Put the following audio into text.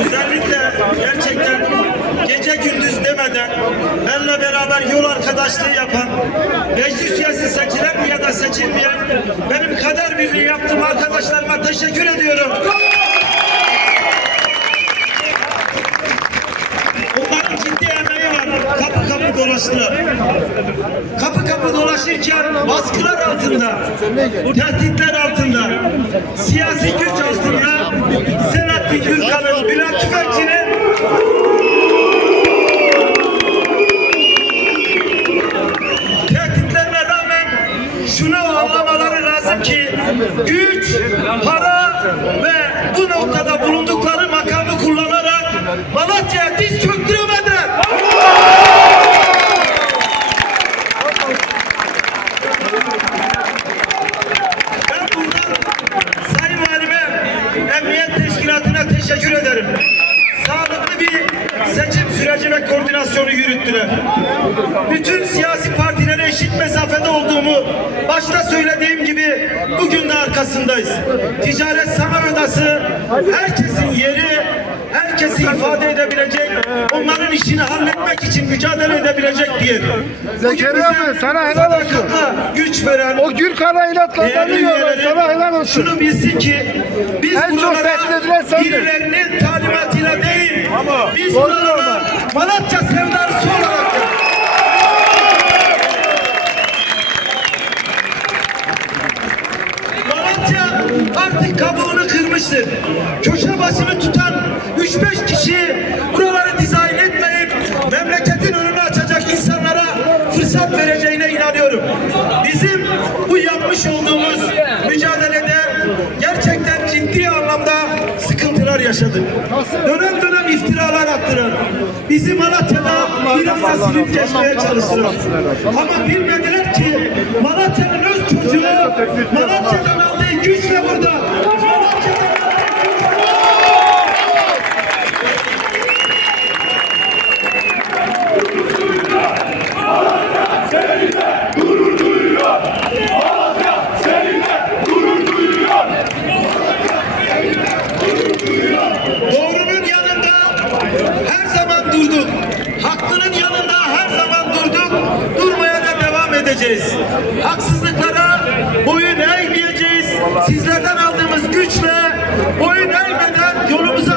Özellikle gerçekten gece gündüz demeden benimle beraber yol arkadaşlığı yapan, meclis üyesi seçilen ya da seçilmeyen benim kader birliği yaptığım arkadaşlarıma teşekkür ediyorum. Onların ciddi emeği var. Kapı kapı dolaştılar. Kapı kapı dolaşırken baskılar altında, tehditler altında, siyasi güç Selahattin Gürkan'ın, Bülent Tüfekçi'nin tehditlerine rağmen şunu anlamaları lazım ki güç, para ve bu noktada bulundukları makamı kullanarak Malatya'ya diz çöktüremediler. Teşekkür ederim. Sağlıklı bir seçim süreci ve koordinasyonu yürüttüler. Bütün siyasi partilere eşit mesafede olduğumu başta söylediğim gibi bugün de arkasındayız. Ticaret Sanayi Odası herkesin yeri, herkesi ifade edebilecek, onların işini halletmek için mücadele edebilecek diye. Zekeriya abi, sana helal olsun. Güç veren, O Gürkan'a inat kazanıyorlar. Sana helal olsun. şunu bilsin ki biz En buralara birilerinin talimatıyla değil, biz Doğru buralara ama. Malatya sevdalısı olarak. Malatya artık kabuğunu kırmıştır. Köşe başını tutan yaşadık. Dönem dönem iftiralar attılar. Bizi Malatya'da biraz silip geçmeye çalıştılar. Ama bilmediler ki Malatya'nın öz çocuğu Malatya'dan aldığı güçle burada. Sizlerden aldığımız güçle boyun eğmeden yolumuza.